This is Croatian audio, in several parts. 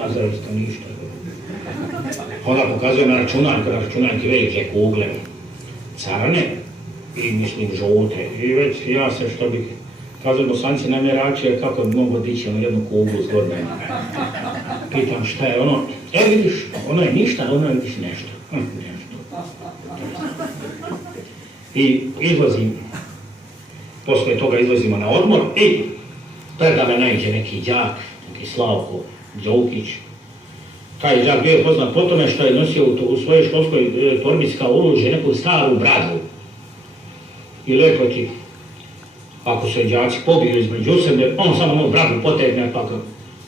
A zaista ništa. Ona pokazuje na računarki velike kugle, crne i mislim žute. I već ja se što bih kazao Bosanci namjeračuje kako bi mogo dići ono jednu kuglu zgodno. Pitam šta je ono, vidiš, ono je ništa, ono je vidiš nešto. I izlazim, poslije toga izlazimo na odmor i preda me naiđe neki đak, neki Slavko Đokić. Taj đak bio je poznat po tome što je nosio u svojoj školskoj torbici kao oružje neku staru bradu. I lepo ti, ako se đaci pobiju između sebe, on samo onu bradu potegne, pa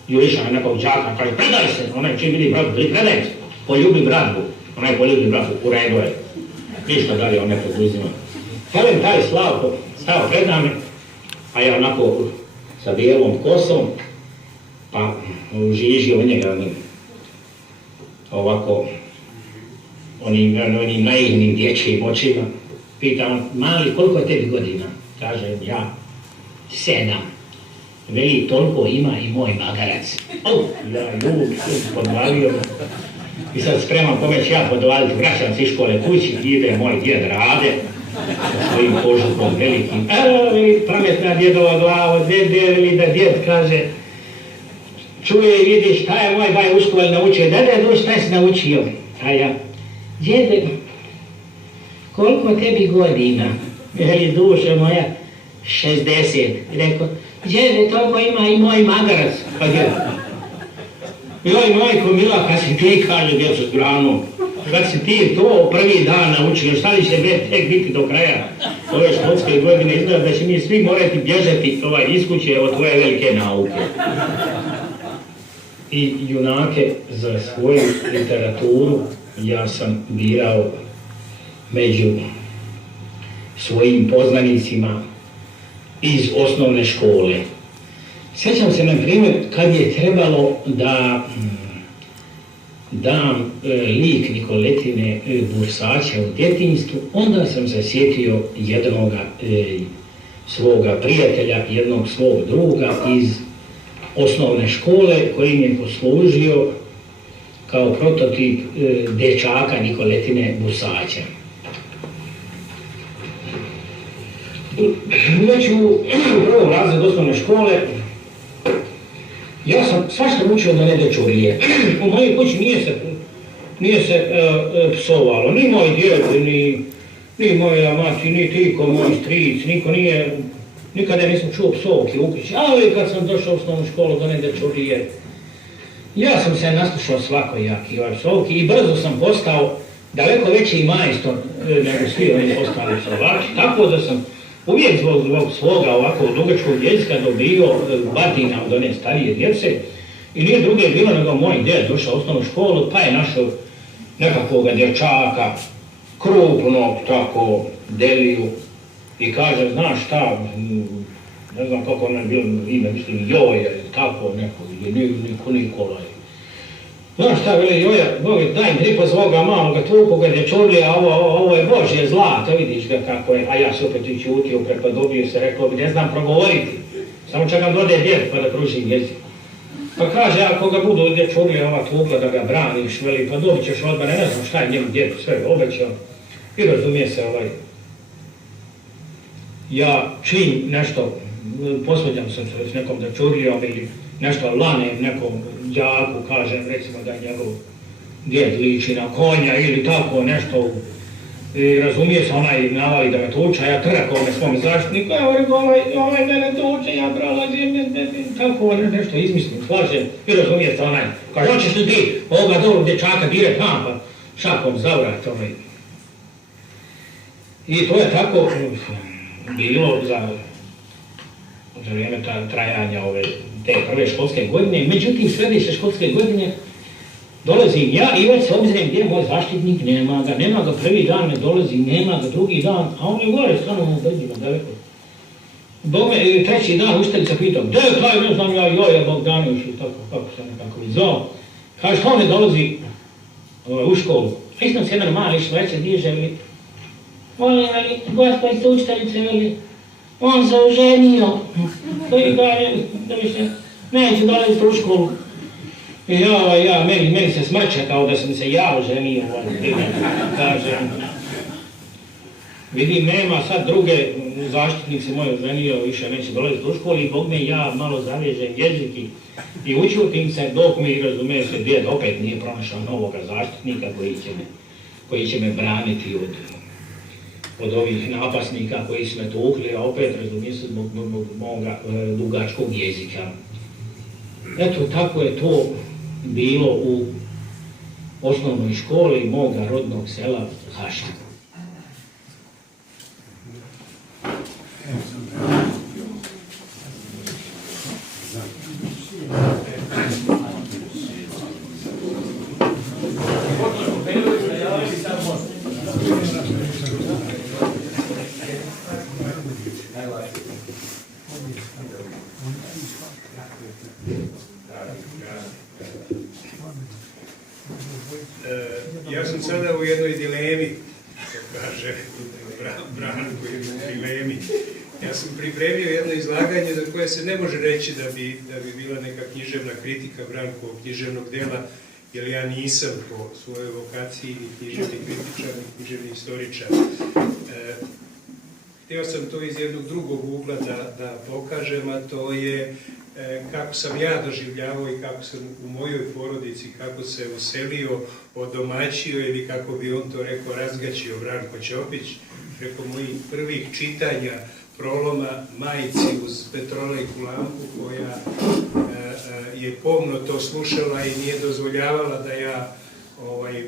juriša na nekog đaka, kaže predaj se, onaj čim vidi bradu, predaj se, poljubi bradu, onaj poljubi bradu, u redu je. Ništa dalje on ne poduzima. Velim, taj Slavko stao pred nami, a ja onako sa bijelom kosom, pa žižio u njega ovako onim naivnim dječjim očima. Pitam, mali, koliko je tebi godina? Kaže, ja, 7. Veli, toliko ima i moj magarac. Ja podvalio. I sad spremam kome ću ja podvaliti, vraćam se iz škole kući, ide moj djed Rade, sa svojim kožukom velikim. Veli, pametna djedova glava, veli da djed kaže, čuje i vidi šta je moj baj u školi naučio, dede, doći šta si naučio? A ja, djede, koliko tebi godina? Veli, duše moja, 60. Rekao, djede, toliko ima i moj magarac. Pa djed, joj, majko mila, kad si ti, kaže djeco s granom, kad si ti to prvi dan naučio, šta li će tek biti do kraja ove školske godine, izgleda da će mi svi morati bježati iz kuće od tvoje velike nauke. I junake za svoju literaturu ja sam birao među svojim poznanicima iz osnovne škole. Sjećam se, na primjer, kad je trebalo da dam lik Nikoletine Bursaća u djetinjstvu, onda sam se sjetio jednog svoga prijatelja, jednog svog druga iz osnovne škole koji mi je poslužio kao prototip dječaka Nikoletine Bursaća. Već u prvom razredu osnovne škole ja sam svašta učio da ne dečurije. U mojoj kući nije se psovalo, ni moj djed, ni moja mati, ni tiko, moj stric, niko nije, nikada nisam čuo psovke u kući, ali kad sam došao u osnovnu školu da ne dečurije, ja sam se naslušao svakojaki psovki i brzo sam postao daleko veći majstor nego svi oni ostali psovači, tako da sam uvijek zbog svoga ovako dugačkog jezika dobio batina od one starije djece i nije druge bilo nego moj djed došao u osnovnu školu pa je našao nekakvoga dječaka, krupnog tako deliju i kaže, znaš šta, ne znam kako ono je bilo ime, mislim Joja ili tako neko, ili Nikolaj. Znaš šta, veli Joja, daj mi ripa svoga mamoga tvukoga dječurlija, ovo je Božje zlato, vidiš ga kako je, a ja se opet i čutio, prepadobio se, rekao bi, ne znam progovoriti, samo čekam dode djed pa da pružim jezik. Pa kaže, ako ga budu dječurlija ova tvukla da ga braniš, veli, pa dobit ćeš od mene, ne znam šta je njemu djed sve obećao. I razumije se ja čim nešto posvađam se s nekom dječurlijom ili nešto lanem nekom đaku, kažem recimo da je njegov djed liči na konja ili tako nešto, i razumije se onaj navali da me tuče, a ja trkao me svom zaštitniku, ovaj mene tuče, ja prolazim, tako nešto izmislim, slažem, i razumije se onaj, kaže, hoćeš li ti ovoga dobrog dječaka direkt tam, pa šakom zavrat I to je tako bilo za vrijeme trajanja te prve školske godine. Međutim, sljedeće školske godine dolazim ja i već se obzirom gdje moj zaštitnik, nema ga prvi dan, ne dolazi, nema ga drugi dan, a on je gore stvarno u brzima, daleko. Bome, treći dan učiteljica pitao, gdje je taj, ne znam ja, Joja Bogdanović ili tako, kako se nekako zvao. Kaže, on ne dolazi u školu. Istam se jedan mali šveće diže, gospođice učiteljice, on se oženio. Koji kaže, da mi se neću dolaziti u školu. Meni se smrče kao da sam se ja oženio, kažem. Vidim, nema sad druge, zaštitnik se moj oženio, više neće dolaziti u školu i Bog me ja malo zavježem jezik i učutim se dok mi, razumije se, djed opet nije pronašao novoga zaštitnika koji će me braniti od ovih napasnika koji su me tukli, a opet, razumije se, zbog moga dugačkog jezika. Eto, tako je to bilo u osnovnoj školi moga rodnog sela Haška. Ja sam sada u jednoj dilemi, kako kaže Branko, u jednoj dilemi. Ja sam pripremio jedno izlaganje za koje se ne može reći da bi bila neka književna kritika Brankovog književnog dela, jer ja nisam po svojoj vokaciji ni književni kritičar, ni književni istoričar. Htio sam to iz jednog drugog ugla da pokažem, a to je kako sam ja doživljavao i kako sam u mojoj porodici, kako se uselio, odomaćio ili kako bi on to rekao, razgaćio Branko Ćopić, preko mojih prvih čitanja proloma majci uz petrolejku lampu koja je pomno to slušala i nije dozvoljavala da ja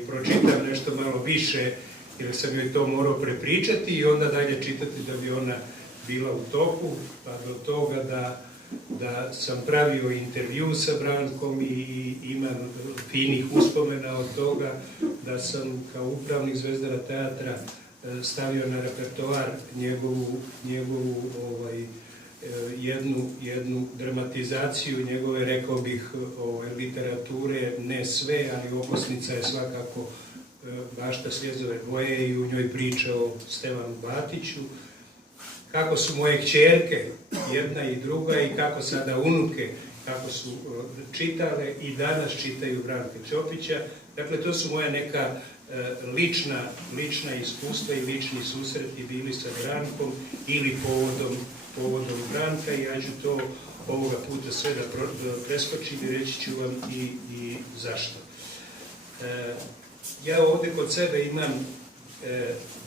pročitam nešto malo više, jer sam joj to morao prepričati i onda dalje čitati da bi ona bila u toku, pa do toga da sam pravio intervju sa Brankom i imam finih uspomena od toga da sam kao upravnik Zvezdara teatra stavio na repertoar njegovu jednu dramatizaciju njegove, rekao bih, literature, ne sve, ali okosnica je svakako Bašta Sljezove boje i u njoj priča o Stevanu Batiću. Kako su moje kćerke, jedna i druga, i kako sada unuke, kako su čitale i danas čitaju Branka Ćopića. Dakle, to su moja neka lična iskustva i lični susreti bili sa Brankom ili povodom Branka, i ja ću to ovoga puta sve da preskočim i reći ću vam i zašto. Ja ovdje kod sebe imam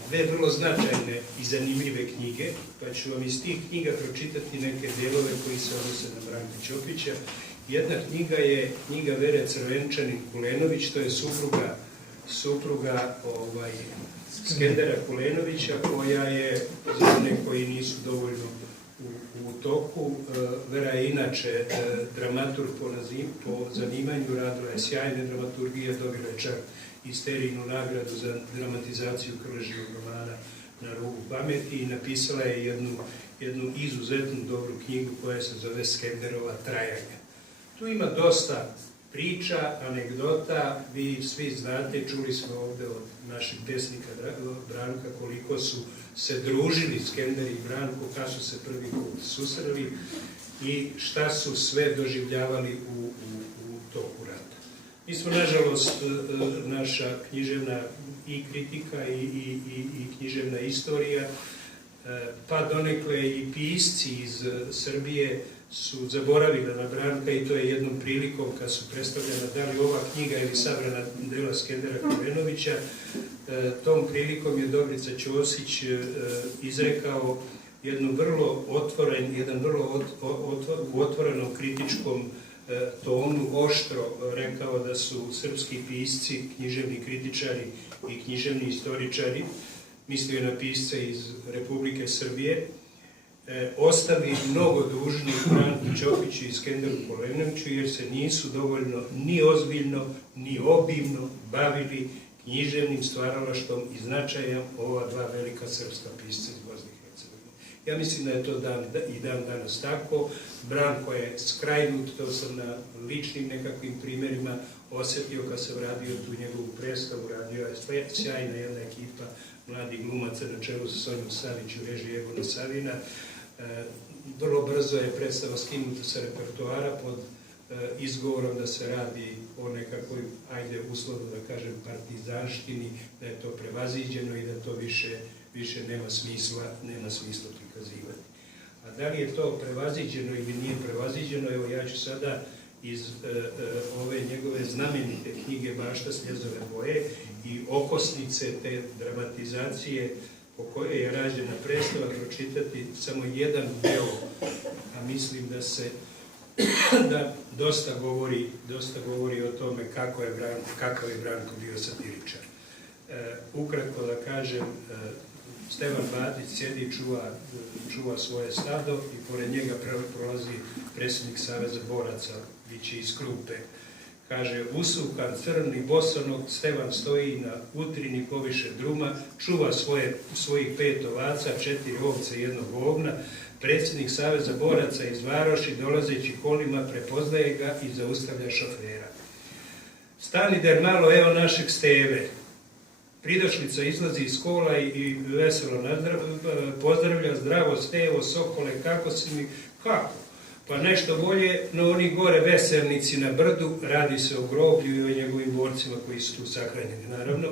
dve vrlo značajne i zanimljive knjige, pa ću vam iz tih knjiga pročitati neke dijelove koji se odnose na Branka Ćopića. Jedna knjiga je knjiga Vere Crvenčanin-Kulenović, to je supruga Skendera Kulenovića, koja je, za one koji nisu dovoljno u toku, Vera je inače dramaturg po zanimanju, radila je sjajne dramaturgije, dobila je čak i Sterijinu nagradu za dramatizaciju Krležijevog romana Na rubu pameti i napisala je jednu izuzetnu dobru knjigu koja se zove Skenderova trajanja. Tu ima dosta priča, anegdota, vi svi znate, čuli smo ovdje od našeg pesnika Branka koliko su se družili Skender i Branko, kada su se prvi put susreli i šta su sve doživljavali u toku rata. Mi smo, nažalost, naša književna i kritika i književna istorija, pa donekle i pisci iz Srbije su zaboravili na Branka, i to je jednom prilikom kad su predstavljena da li ova knjiga ili sabrana dela Skendera Kulenovića, tom prilikom je Dobrica Ćosić izrekao jedan vrlo u otvorenom kritičkom tonu, oštro rekao da su srpski pisci, književni kritičari i književni istoričari, mislio na pisce iz Republike Srbije, ostali mnogo dužni Branku Ćopiću i Skenderu Kulenoviću, jer se nisu dovoljno ni ozbiljno, ni obimno bavili književnim stvaralaštvom i značajem ova dva velika srpska pisca iz Bosne i Hercegovine. Ja mislim da je to i dan danas tako. Branko je skrajnut, to sam na ličnim nekakvim primjerima osjetio kad sam radio tu njegovu predstavu, radio je sjajna jedna ekipa mladih glumaca na čelu sa Sonjom Savić u režiji Egona Savina. vrlo brzo je predstava skinuta sa repertoara pod izgovorom da se radi o nekakvoj, ajde uslovno da kažem, partizanštini, da je to prevaziđeno i da to više nema smisla prikazivati. A da li je to prevaziđeno ili nije prevaziđeno, evo ja ću sada iz ove njegove znamenite knjige Bašta slezove boje i okosnice te dramatizacije po kojoj je rađena predstava pročitati samo jedan deo, a mislim da dosta govori o tome kakav je Branko bio satiričar. Ukratko da kažem, Stevan Batić sjedi, čuva svoje stado i pored njega prolazi predsjednik Saveza boraca, biće iz Krupe. Kaže, usukan, crni, bosonog, Stevan stoji na utrini poviše druma, čuva svojih 5 ovaca, 4 ovce i 1 govna. Predsjednik Saveza boraca iz Varoši, dolazeći kolima, prepoznaje ga i zaustavlja šofera. Stani der malo, evo našeg Steve. Pridošlica izlazi iz kola i veselo pozdravlja, zdravo Stevo, Sokole, kako si mi? Kako? Pa nešto bolje, no oni gore veselnici na brdu, radi se o groblju i o njegovim borcima koji su tu sahranjeni, naravno.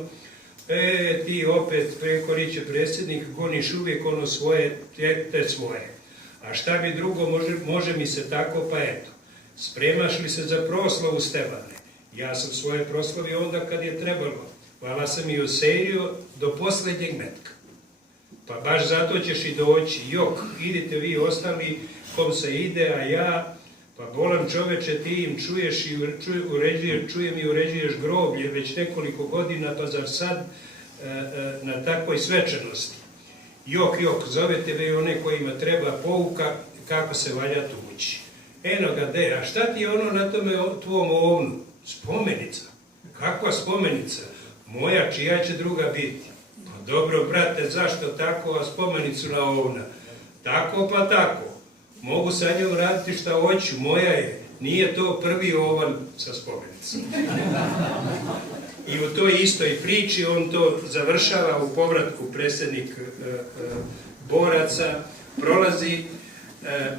Ti opet, prekoriće predsjednik, goniš uvijek ono svoje, te svoje. A šta bi drugo, može mi se tako, pa eto. Spremaš li se za proslavu, Stevane? Ja sam svoje proslavio onda kad je trebalo. Hvala sam i oserio do posljednjeg metka. Pa baš zato ćeš i doći. Jok, idite vi ostali, kom se ide, a ja, pa bolan čoveče, ti im čuješ i čujem i uređuješ groblje već nekoliko godina, pa zar sad na takvoj svečanosti? Jok, zovete ve one kojima treba pouka kako se valja tući. Eno ga de, a šta ti je ono na tome tvom ovnu? Spomenica. Kakva spomenica? Moja, čija će druga biti? Pa dobro, brate, zašto tako, a spomenicu na ovna? Tako pa tako. Mogu sa njom raditi šta hoću, moja je. Nije to prvi ovan sa spomenicom. I u toj istoj priči on to završava u povratku predsjednik boraca, prolazi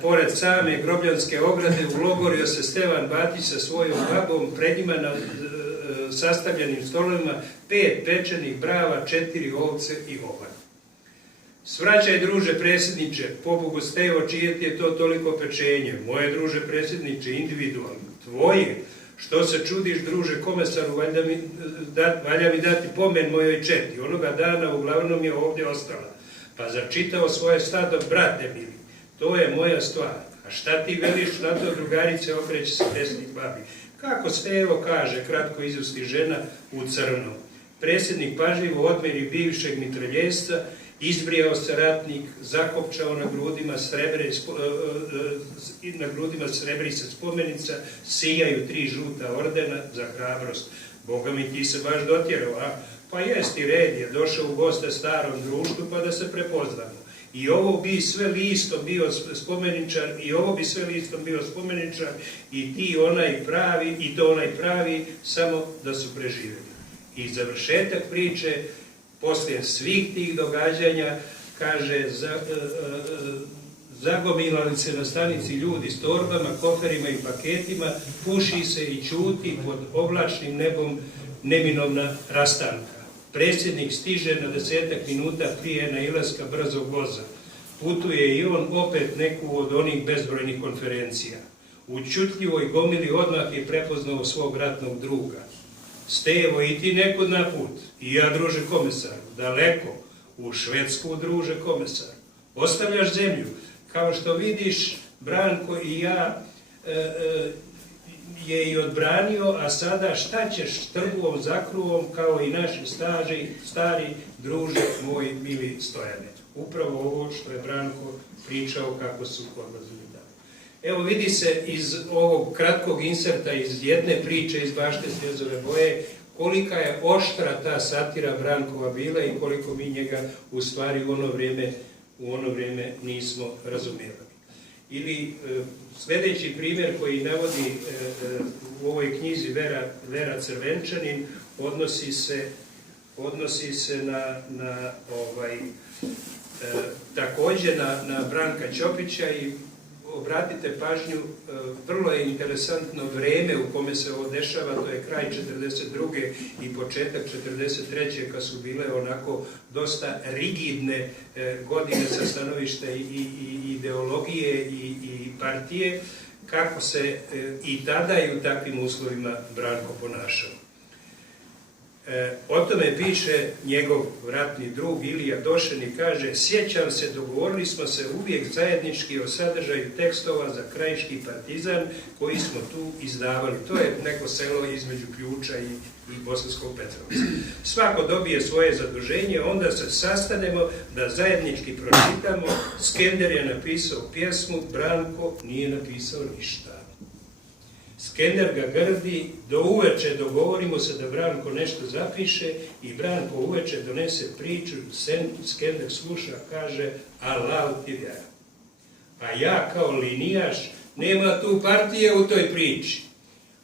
pored same grobljanske ograde, ulogorio se Stevan Batić sa svojom babom, pred njima na sastavljenim stolovima 5 pečenih brava, 4 ovce i ovan. Svraćaj, druže predsjedniče, pobogu Stevo, čije ti je to toliko pečenje? Moje, druže predsjedniče, individualno. Tvoje? Što se čudiš, druže komesaru, valja mi dati pomen mojoj četi. Onoga dana uglavnom je ovdje ostala. Pa začitao svoje stado, brate mili, to je moja stvar. A šta ti veliš na to, drugarice, okreće se predsjednik babi. Kako Stevo kaže, kratko izusti žena u crnom. Predsjednik pažljivo odmeri bivšeg mitraljezca, izbrijao se ratnik, zakopčao na grudima srebrisa spomenica, sijaju 3 žuta ordena za hrabrost. Boga mi, ti se baš dotjerao, a? Pa jesti, red je, došao u goste starom društvu pa da se prepoznamo. I ovo bi sve listom bio spomeničar, i ti onaj pravi, i to onaj pravi, samo da su preživjeli. I završetak priče, poslije svih tih događanja, kaže, zagomilali se na stanici ljudi s torbama, koferima i paketima, puši se i ćuti pod oblačnim nebom neminovna rastanka. Predsjednik stiže na 10 minuta prije nailaska brzog voza. Putuje i on opet neku od onih bezbrojnih konferencija. U čutljivoj gomili odmah je prepoznao svog ratnog druga. Stevo, i ti nekud na put? I ja, druže komesaru, daleko, u Švedsku, druže komesaru. Ostavljaš zemlju. Kao što vidiš, Branko i ja je i odbranio, a sada šta ćeš trbuvom zakruvom kao i naši stari druže moj mili Stojane. Upravo ovo što je Branko pričao kako su odlazili dalje. Evo vidi se iz ovog kratkog inserta iz jedne priče iz Bašte slezove boje kolika je oštra ta satira Brankova bila i koliko mi njega u stvari u ono vrijeme nismo razumijevali. Ili sljedeći primjer koji navodi u ovoj knjizi Vera Crvenčanin odnosi se na također na Branka Ćopića i obratite pažnju, vrlo je interesantno vreme u kome se ovo dešava, to je kraj 1942. i početak 1943. kad su bile onako dosta rigidne godine sa stanovišta i ideologije i partije, kako se i tada i u takvim uslovima Branko ponašao. O tome piše njegov ratni drug Ilija Došen i kaže: sjećam se, dogovorili smo se uvijek zajednički o sadržaju tekstova za Krajiški partizan koji smo tu izdavali. To je neko selo između Ključa i Bosanskog Petrovca. Svako dobije svoje zaduženje, onda se sastanemo da zajednički pročitamo. Skender je napisao pjesmu, Branko nije napisao ništa. Skender ga grdi, do uveče dogovorimo se da Branko nešto zapiše i Branko uveče donese priču, Skender sluša, kaže: Alal ti vjera. A ja kao linijaš, nema tu partije u toj priči.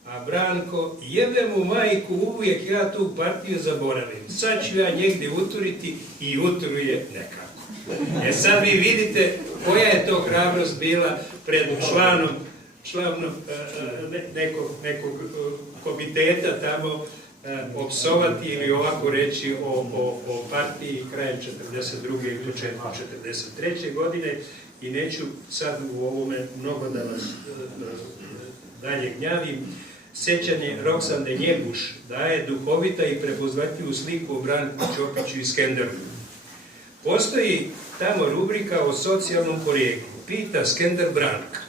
A Branko: jebe mu majku, uvijek ja tu partiju zaboravim. Sad ću ja njegdje uturiti i uturuje nekako. Sad vi vidite koja je to hrabrost bila pred članom nekog komiteta tamo opsovati ili ovako reći o partiji krajem 1942. i početkom 1943. godine. I neću sad u ovome mnogo da vas dalje gnjavim. Sjećanje Roksande Njeguš daje duhovita i prepoznatljivu sliku o Branku Ćopiću i Skenderu. Postoji tamo rubrika o socijalnom porijeklu. Pita Skender Branka: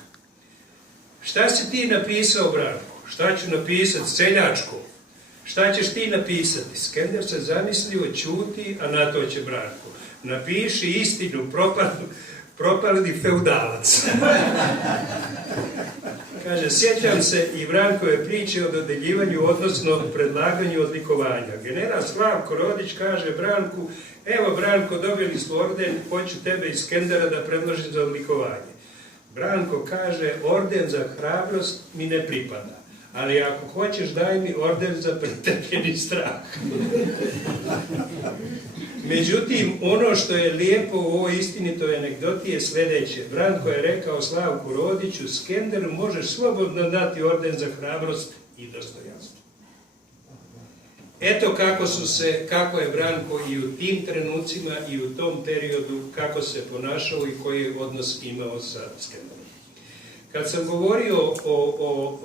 šta si ti napisao, Branko? Šta ću napisati, seljačko? Šta ćeš ti napisati? Skender se zamislio, ćuti, a na to će Branko: napiši istinu, propalni feudalac. Kaže, sjećam se i Brankove priče o dodeljivanju, odnosno predlaganju odlikovanja. General Slavko Rodić kaže Branku: evo Branko, dobili smo orden, hoću tebe iz Skendera da predložim za odlikovanje. Branko kaže: orden za hrabrost mi ne pripada, ali ako hoćeš daj mi orden za pretrpljeni strah. Međutim, ono što je lijepo u ovoj istinitoj anegdoti je sljedeće. Branko je rekao Slavku Rodiću: Skenderu možeš slobodno dati orden za hrabrost i dostojanstvo. Eto kako je Branko i u tim trenucima i u tom periodu kako se ponašao i koji je odnos imao sa Skenderom. Kad sam govorio o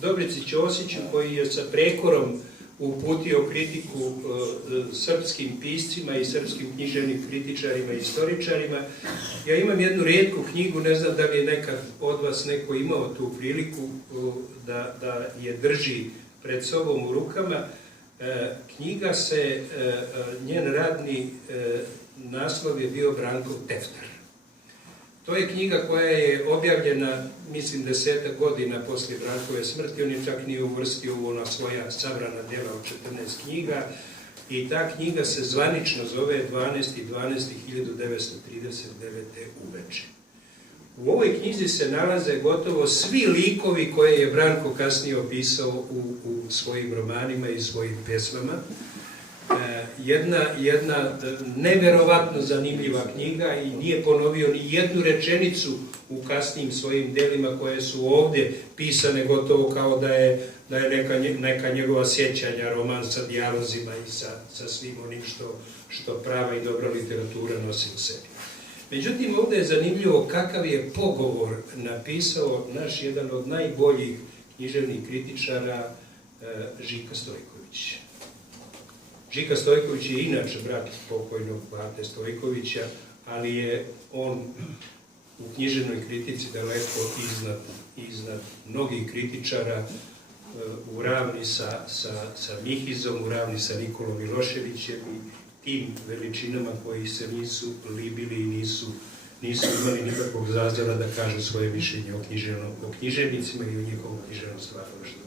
Dobrici Ćosiću koji je sa prekorom uputio kritiku srpskim piscima i srpskim književnim kritičarima i istoričarima, ja imam jednu rijetku knjigu, ne znam da li je nekad od vas neko imao tu priliku da je drži pred sobom u rukama. Knjiga se, njen radni naslov je bio Brankov tefter. To je knjiga koja je objavljena, mislim, 10 godina poslije Brankove smrti. On je čak nije uvrstio u ona svoja sabrana djela od 14 knjiga i ta knjiga se zvanično zove 12.12.1939. uveče. U ovoj knjizi se nalaze gotovo svi likovi koje je Branko kasnije opisao u svojim romanima i svojim pjesmama. Jedna neverovatno zanimljiva knjiga i nije ponovio ni jednu rečenicu u kasnijim svojim delima koje su ovdje pisane gotovo kao da je neka njegova sjećanja, roman sa dijalozima i sa svim onim što prava i dobra literatura nosi u sebi. Međutim, ovdje je zanimljivo kakav je pogovor napisao naš jedan od najboljih književnih kritičara, Žika Stojković. Žika Stojković je inače brat pokojnog Bate Stojkovića, ali je on u književnoj kritici daleko iznad mnogih kritičara, u ravni sa Mihizom, u ravni sa Nikolom Miloševićem i tim veličinama koji se nisu libili i nisu imali nikakvog zazora da kažu svoje mišljenje o književnicima i o njihovom književnom stvaralaštvu.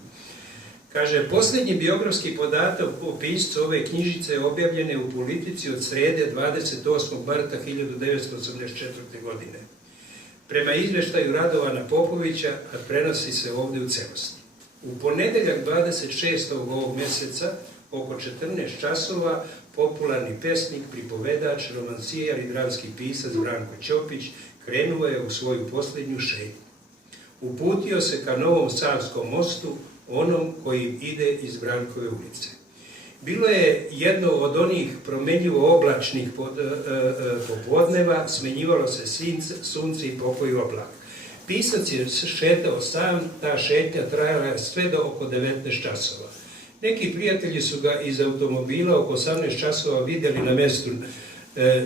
Kaže, posljednji biografski podatak o piscu ove knjižice je objavljene u Politici od srede 28. marta 1984. godine. Prema izvještaju Radovana Popovića, a prenosi se ovdje u celosti. U ponedeljak 26. ovog mjeseca, oko 14 časova, popularni pesnik, pripovedač, romancijer i dramski pisac Branko Ćopić krenuo je u svoju posljednju šetnju. Uputio se ka Novom Savskom mostu, onom koji ide iz Brankove ulice. Bilo je jedno od onih promenljivo oblačnih popodneva, smenjivalo se sunce i pokoji oblak. Pisac je šetao sam, ta šetnja trajala je sve do oko 19 časova. Neki prijatelji su ga iz automobila oko 18 časova vidjeli na mjestu,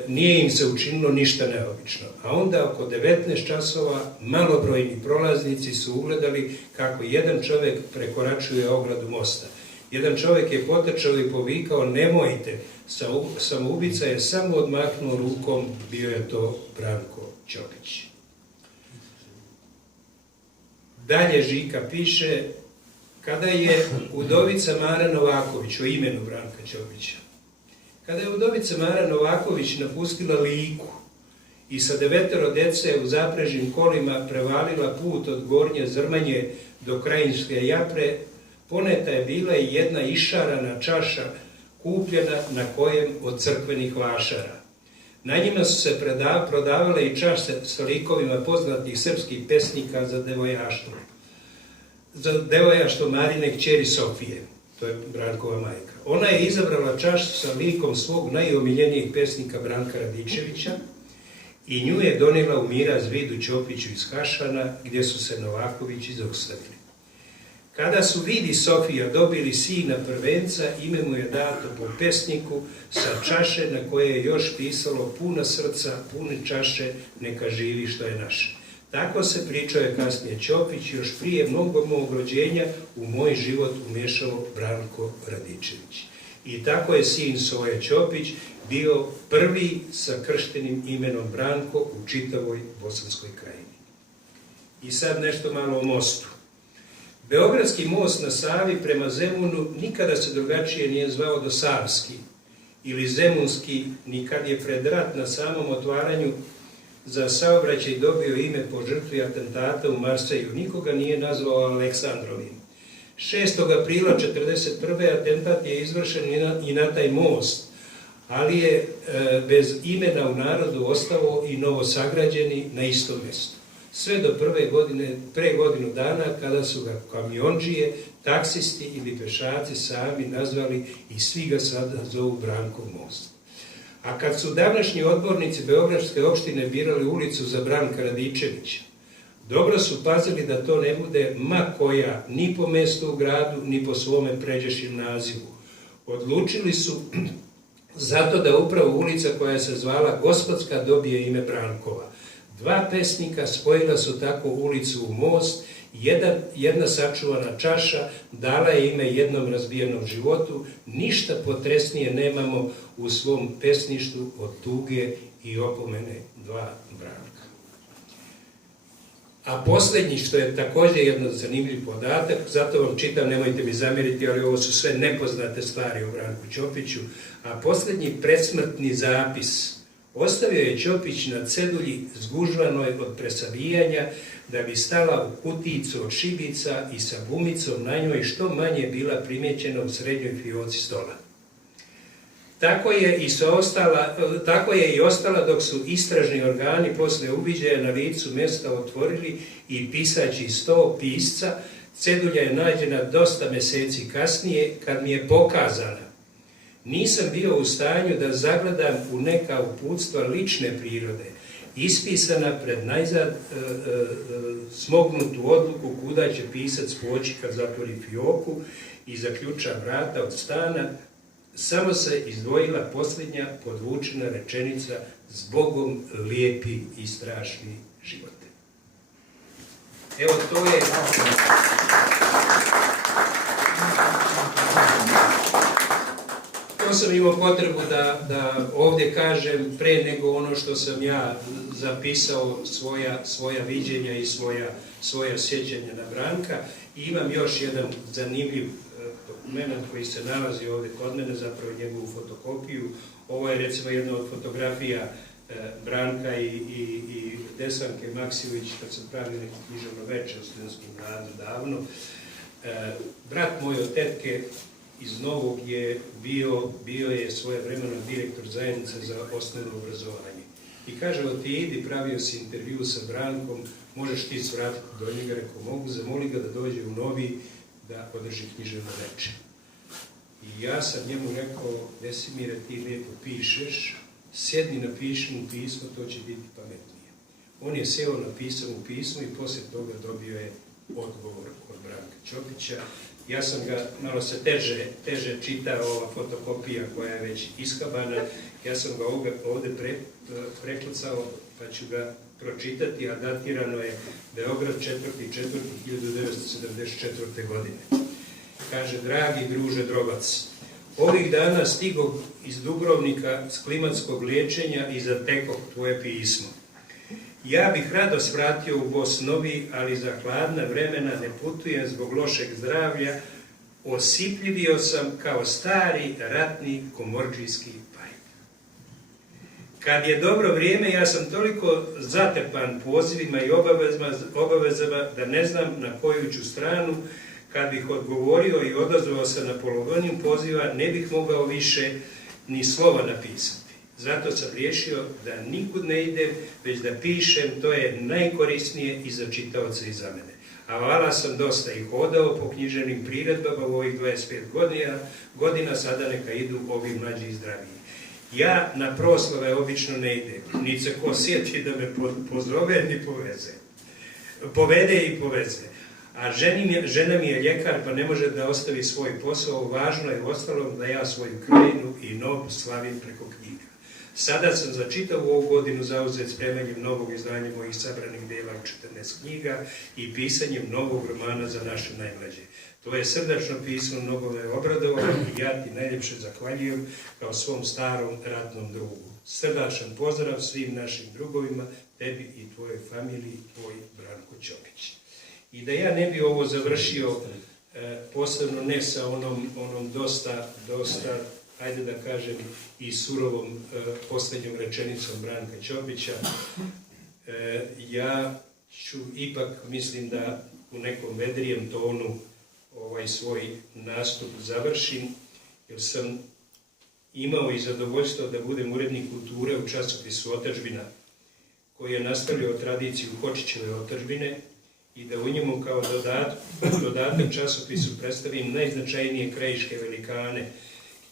nije im se učinilo ništa neobično. A onda oko 19 časova malobrojni prolaznici su ugledali kako jedan čovjek prekoračuje ogradu mosta. Jedan čovjek je potrčao i povikao: nemojte, samoubica je samo odmahnuo rukom, bio je to Branko Ćopić. Dalje Žika piše, kada je udovica Mara Novaković, o imenu Branka Ćopića, kada je udovica Mara Novaković napustila Liku i sa 9 dece u zaprežnim kolima prevalila put od Gornje Zrmanje do Krajinske Japre, poneta je bila i jedna išarana čaša kupljena na kojem od crkvenih vašara. Na njima su se prodavale i čaše sa likovima poznatih srpskih pesnika za devojaštvo. Za devojaštvo Marine kćeri Sofije, to je Brankova majka. Ona je izabrala čašu sa likom svog najomiljenijeg pesnika Branka Radičevića i nju je donijela u miraz Vidu Ćopiću iz Hašana, gdje su se Novakovići zaustavili. Kada su Vid i Sofija dobili sina prvenca, ime mu je dato po pesniku sa čaše na koje je još pisalo: puna srca, pune čaše, neka živi što je naše. Tako se, pričao je kasnije Ćopić, još prije mnogo mog rođenja u moj život umješao Branko Radičević. I tako je sin Soje Ćopić bio prvi sa krštenim imenom Branko u čitavoj Bosanskoj krajini. I sad nešto malo o mostu. Beogradski most na Savi prema Zemunu nikada se drugačije nije zvao do Savski ili Zemunski, ni kad je pred rat na samom otvaranju za saobraćaj dobio ime po žrtvi atentata u Marseju. Nikoga nije nazvao Aleksandrovim. 6. aprila 1941. atentat je izvršen i na taj most, ali je bez imena u narodu ostao i novosagrađeni na istom mjestu. Sve do pre godinu dana, kada su ga kamiondžije, taksisti ili pešaci sami nazvali i svi ga sada zovu Brankov most. A kad su današnji odbornici Beogradske opštine birali ulicu za Branka Radičevića, dobro su pazili da to ne bude ma koja, ni po mjestu u gradu, ni po svome pređašnjem nazivu. Odlučili su zato da upravo ulica koja se zvala Gospodska dobije ime Brankova. Dva pesnika spojila su tako ulicu u most, jedna sačuvana čaša dala je ime jednom razbijenom životu, ništa potresnije nemamo u svom pesništvu od tuge i opomene dva Branka. A posljednji, što je također jedan zanimljiv podatak, zato vam čitam, nemojte mi zamjeriti, ali ovo su sve nepoznate stvari o Branku Ćopiću, a posljednji predsmrtni zapis ostavio je Ćopić na cedulji zgužvanoj od presavijanja, da bi stala u kutijicu od šibica i sa gumicom na njoj što manje bila primjećena u srednjoj fioci stola. Tako je i ostala dok su istražni organi posle uviđaja na licu mjesta otvorili i pisaći 100 pisca. Cedulja je nađena dosta mjeseci kasnije, kad mi je pokazana. Nisam bio u stanju da zagledam u neka uputstva lične prirode, ispisana pred najzad smognutu odluku kuda će pisac poći kad zatvori fioku i zaključa vrata od stana. Samo se izdvojila posljednja podvučena rečenica: zbogom lijepi i strašni živote. Evo, to je... To sam imao potrebu da ovdje kažem pre nego ono što sam ja zapisao, svoja viđenja i svoja sjećanja na Branka. I imam još jedan zanimljiv dokument koji se nalazi ovdje kod mene, zapravo njegovu fotokopiju. Ovo je recimo jedna od fotografija Branka i Desanke Maksimović kad sam pravio neko književno večer u Studentskom gradu davno. Brat moj od tetke iz Novog je bio je svojevremeno direktor zajednice za osnovno obrazovanje. I kaže, ti idi, pravio si intervju sa Brankom, možeš ti svratiti do njega, rekao, mogu, zamoli ga da dođe u Novi da održi književno veče. I ja sam njemu rekao, Desimire, ti lijepo pišeš, sjedni, napiši mu pismo, to će biti pametnije. On je seo, napisao mu pismo i poslije toga dobio je odgovor od Branka Ćopića. Ja sam ga, malo se teže čitao, ova fotokopija koja je već iskabana, ja sam ga ovdje preklicao, pa ću ga pročitati, a datirano je Beograd 4.4.1974. godine. Kaže, dragi druže Drobac, ovih dana stigao iz Dubrovnika s klimatskog liječenja i zatekao tvoje pismo. Ja bih rado svratio u Bos Novi, ali za hladna vremena ne putujem zbog lošeg zdravlja, osipljivio sam kao stari ratni komordžijski pajk. Kad je dobro vrijeme, ja sam toliko zatepan pozivima i obavezama da ne znam na koju ću stranu. Kad bih odgovorio i odazvao se na polovinu poziva, ne bih mogao više ni slova napisati. Zato sam riješio da nikud ne idem, već da pišem, to je najkorisnije i za čitaoce i za mene. A vala sam dosta i hodao po književnim priredbama u ovih 25 godina, sada neka idu ovi mlađi i zdraviji. Ja na proslave obično ne idem, ni se ko sjeti da me pozove ni povede i poveze. A žena mi je ljekar, pa ne može da ostavi svoj posao, važno je ostalom da ja svoju krajinu i Novu slavim preko knjiga. Sada sam za čitavu ovu godinu zauzet spremanjem novog izdanja mojih sabranih dela u 14 knjiga i pisanjem novog romana za naše najmlađe. To je srdačno pismo, mnogo me obradovalo i ja ti najljepše zahvaljujem kao svom starom ratnom drugu. Srdačan pozdrav svim našim drugovima, tebi i tvojoj familiji, tvoj Branko Ćopić. I da ja ne bi ovo završio, posebno ne sa onom dosta, ajde da kažem, i surovom posljednjom rečenicom Branka Ćopića, ja ću ipak, mislim da u nekom vedrijem tonu ovaj svoj nastup završim, jer sam imao i zadovoljstvo da budem urednik kulture u časopisu Otadžbina, koji je nastavljao tradiciju Hočićeve otadžbine, i da u njemu kao dodatak časopisu predstavim najznačajnije krajiške velikane,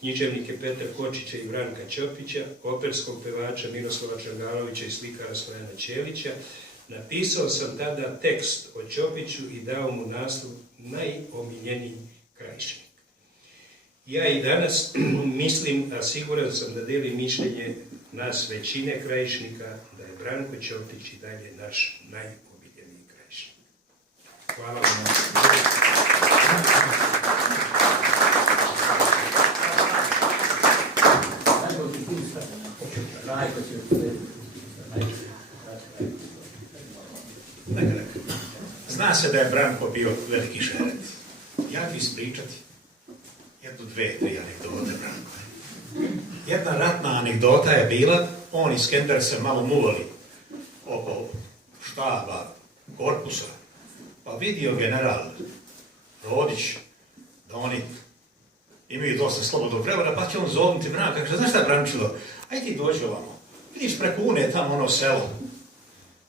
književnike Petra Kočića i Branka Ćopića, operskog pevača Miroslava Čangalovića i slikara Stojana Ćelića. Napisao sam tada tekst o Ćopiću i dao mu naslov Najomiljeniji krajišnik. Ja i danas mislim, a siguran sam da delim mišljenje nas većine krajišnika, da je Branko Ćopić i dalje naš najomiljeniji krajišnik. Hvala vam. Zna se da je Branko bio veliki šeret. Ja ću ispričati jednu, dve, tri anegdote Branko. Jedna ratna anegdota je bila, on i Skender se malo muvali oko štaba, korpusa, pa vidio general Rodić da oni imaju dosta slobodnog vremena, pa će on zovnuti Branka. Kaže, znaš šta, Brančilo, ajde ti dođi ovamo, vidiš preko Une tamo ono selo.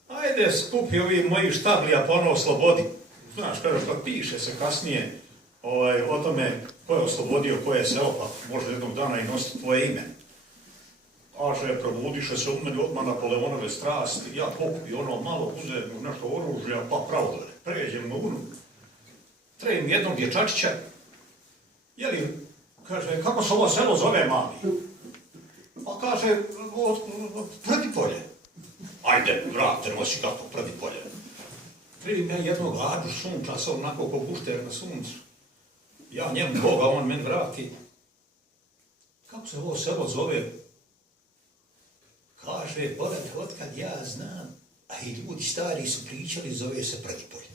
Ajde, skupi ovi moji štablija pa ono oslobodi. Znaš, kaže, pa piše se kasnije o tome ko je oslobodio, koje selo, pa može jednog dana i nositi tvoje ime. Kaže, probudiše se u meni odmah Napoleonove strasti, ja pokupi ono malo, uzem nešto oružja, pa pravo dole, pređem na Unu. Trebim jednog dječačića, jeli, kaže, kako se ovo selo zove, mami? Pa kaže, Predipolje. Ajde, vrate, nosi kako Predipolje. Primim ja jednog Ađu sunčasa, onako ko gušter na suncu. Ja njemu Boga, on meni vrati. Kako se ovo selo zove? Kaže, Borate, otkad ja znam, a i ljudi stari su pričali, zove se Predipolje.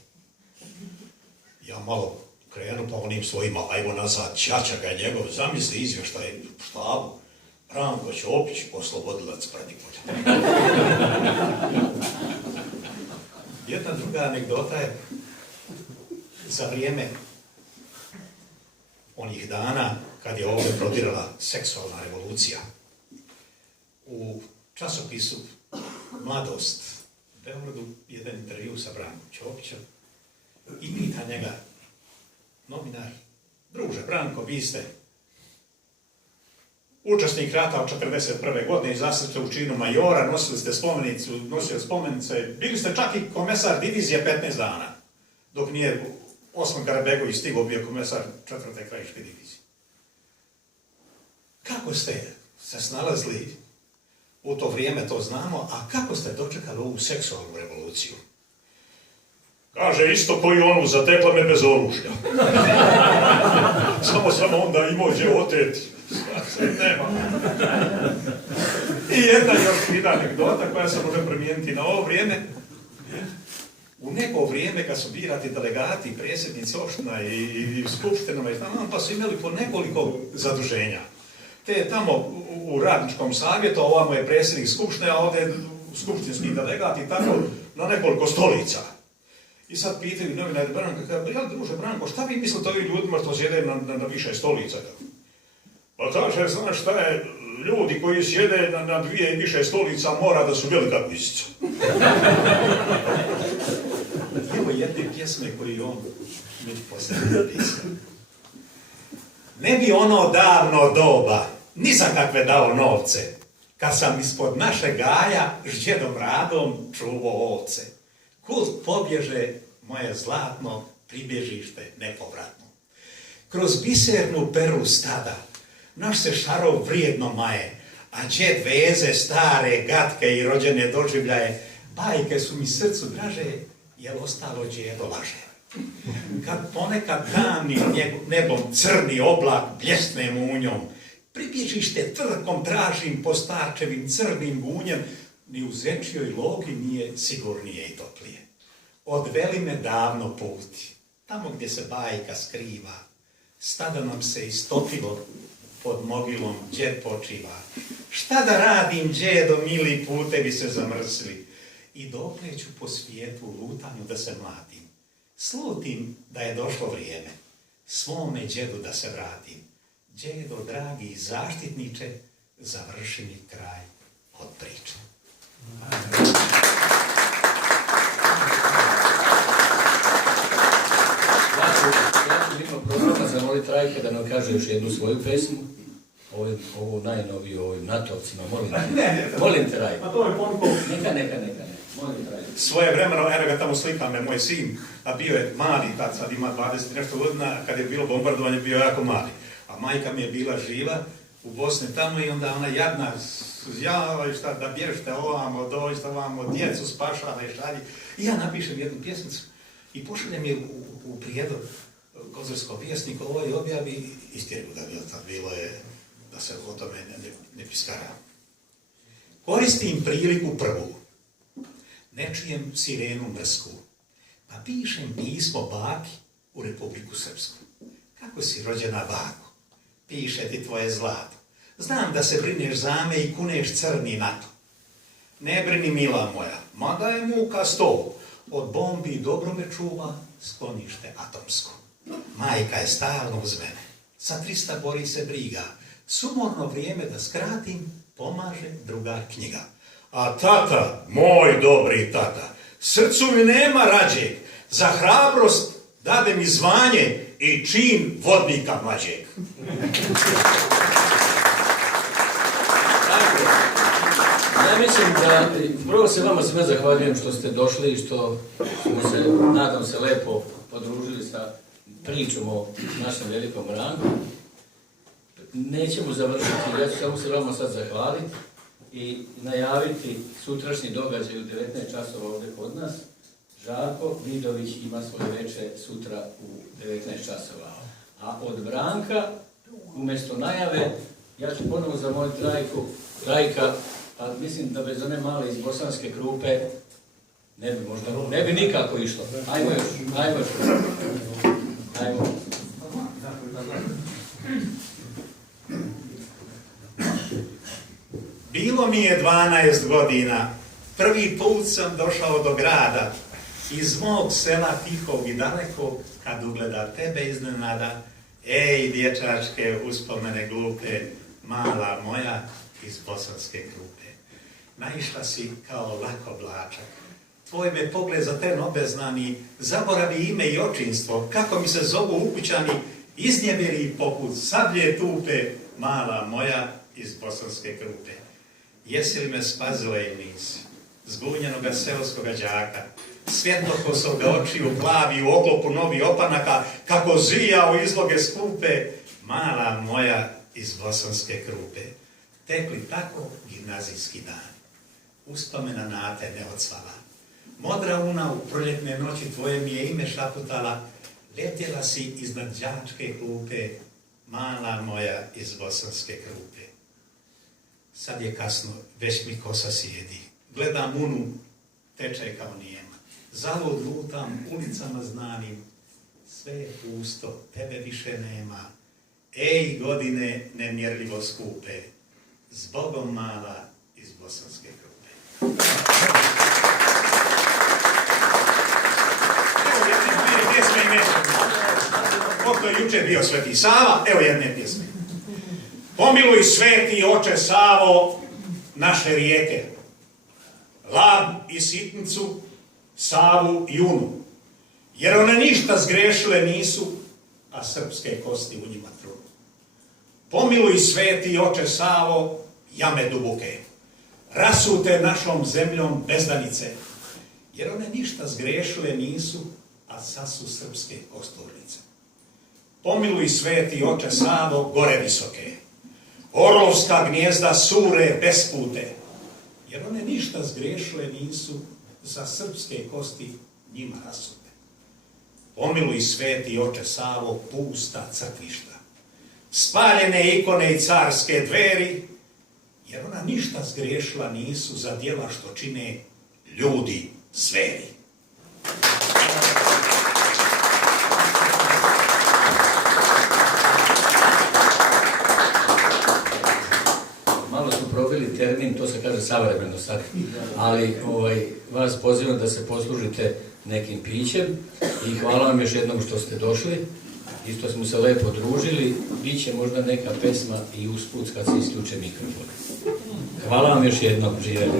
Ja malo krenu pa onim svojima, ajmo nazad, ćaća ga njegov, zamisli izvještaj štabu. Branko Ćopić, oslobodilac Predipolja. Jedna druga anegdota je za vrijeme onih dana kad je ovdje prodirala seksualna revolucija. U časopisu Mladost u Beogradu jedan intervju sa Brankom Ćopićem i pita njega novinar: druže Branko, vi ste učesnik rata od 1941. godine, izašli ste u činu majora, nosili ste spomenice, bili ste čak i komesar divizije 15 dana, dok nije Osman Karabegović stigao, bio komesar 4. krajiške divizije. Kako ste se snalazili u to vrijeme, to znamo, a kako ste dočekali ovu seksualnu revoluciju? Kaže, isto koji onu, zatekla me bez oružja. Samo sam onda imao gdje oteti. Nema. I jedna još fina anegdota koja se može primijeniti na ovo vrijeme. U neko vrijeme kad su birati delegati, predsjednici opština i skupštinama, pa su imali po nekoliko zaduženja. Te tamo u radničkom savjetu, ovamo je predsjednik skupštine, a ovdje je skupštinski delegati i tako na nekoliko stolica. I sad pitaju novinari Branka, jel druže Branko, šta vi mislite o ovim ljudima što sjede na više stolica? Pa kaže, znaš šta je, ljudi koji sjede na 2 i više stolica mora da su velika guzica. Evo jedne pjesme koje on među posljednje napisao. Ne bi ono davno doba ni za kakve dao novce, kad sam ispod naše gaja s džedom Radom čuvao ovce. Kud pobježe moje zlatno pribježište nepovratno. Kroz bisernu peru stada naš se šarov vrijedno maje, a džed veze stare, gatke i rođene doživljaje, bajke su mi srcu draže, jer ostalo džedo laže. Kad ponekad davnim nebom crni oblak bljesne munjom, pribježište trkom tražim po starčevim crnim gunjem, ni u zečijoj logi nije sigurnije i toplije. Odveli me davno puti, tamo gdje se bajka skriva, stada nam se istopilo, pod mogilom džed počiva. Šta da radim, džedo, mili, putevi se zamrsli, i dokle ću po svijetu lutanju da se mladim. Slutim da je došlo vrijeme, svome džedu da se vratim. Džedo, dragi zaštitniče, završi mi kraj od priče. Ja ću mimo programa zamoliti Trajka da nam kaže još jednu svoju pesmu. Ovu najnoviju, ovim natovcima, molim te Trajka. A to je ponuko. Neka. Molim Trajka. Svoje vremeno, evo ga tamo slika me, moj sin, a bio je mali, tad sad ima 20 nešto godina, kad je bilo bombardovanje, bio jako mali. A majka mi je bila živa u Bosni tamo i onda ona jadna zjava i šta, da bježite ovamo, dođite ovamo, djecu spašava i šalji. I ja napišem jednu pjesmicu i pošaljem je u prijedlog Kozarskog vjesnika, ovaj objavi istjergu da bi tad bilo je da se o tome ne piskara. Koristim priliku prvu, ne čujem sirenu mrsku, pa pišem pismo baki u Republiku Srpsku. Kako si rođena bako, piše ti tvoje zlato. Znam da se brineš za me i kuneš crni na to. Ne brini mila moja, mada je muka 100, od bombi dobro me čuva sklonište atomsko. Majka je stalno uz mene, sa 300 bori se briga, sumorno vrijeme da skratim, pomaže druga knjiga. A tata, moj dobri tata, srcu mi nema rađeg, za hrabrost dade mi zvanje i čin vodnika mlađeg. Ja mislim da, prvo se vama sve zahvaljujem što ste došli i što smo se, nadam se, lepo podružili sa pričom o našem velikom Branku. Nećemo završiti, ja ću samo se vama sad zahvaliti i najaviti sutrašnji događaj u 19 časova ovdje kod nas. Žarko Vidović ima svoje veče sutra u 19 časova. A od Branka, umjesto najave, ja ću ponovo zamoliti Trajka, a mislim da bez one male iz bosanske grupe ne bi nikako išlo. Ajmo još. Bilo mi je 12 godina, prvi put sam došao do grada, iz mog sela tihog i dalekog, kad ugleda tebe iznenada, Ej, dječačke uspomene glupe, mala moja iz bosanske grupe. Naišla si kao lako blačak. Tvoj me pogled za ten obeznani, zaboravi ime i očinstvo, kako mi se zovu ukućani, iznjevjeri poput sablje tupe, mala moja iz bosanske grupe. Jesi li me spazila ili nisi? Zbunjenoga seoskoga đaka, svjetlokosoga očiju plavi u oklopu novi opanaka, kako zija u izloge skupe, mala moja iz bosanske grupe. Tekli tako gimnazijski dan. Uspomena na te ne odsvala. Modra una u proljetne noći tvoje mi je ime šaputala, letjela si iznad đačke klupe, mala moja iz bosanske grupe. Sad je kasno, već mi kosa sjedi. Gledam unu, teče kao nijema. Zalud lutam ulicama znanim, sve je pusto, tebe više nema. Ej, godine nemjerljivo skupe, zbogom mala iz bosanske grupe. Evo jedne pjesme i nešto. Pošto je jučer bio Sveti Sava, evo jedne pjesme. Pomiluj sveti oče Savo naše rijeke, Lab i Sitnicu, Savu i Unu, jer one ništa zgrešile nisu, a srpske kosti u njima trunu. Pomiluj sveti oče Savo jame duboke, rasute našom zemljom bezdanice, jer one ništa zgrešile nisu, a sad su srpske kosturnice. Pomiluj sveti oče Savo gore visoke, orlovska gnjezda sure bespute, jer one ništa zgrešile nisu, za srpske kosti njima rasute. Pomiluj sveti oče Savo pusta crkvišta, spaljene ikone i carske dveri, jer ona ništa zgrešila nisu za djela što čine ljudi zveri. Malo su proveli termin, to se kaže savremeno sad, ali vas pozivam da se poslužite nekim pićem i hvala vam još jednom što ste došli. Isto smo se lepo družili, bit će možda neka pesma i usput kad se isključe mikrofon. Hvala vam još jednom, živjeli.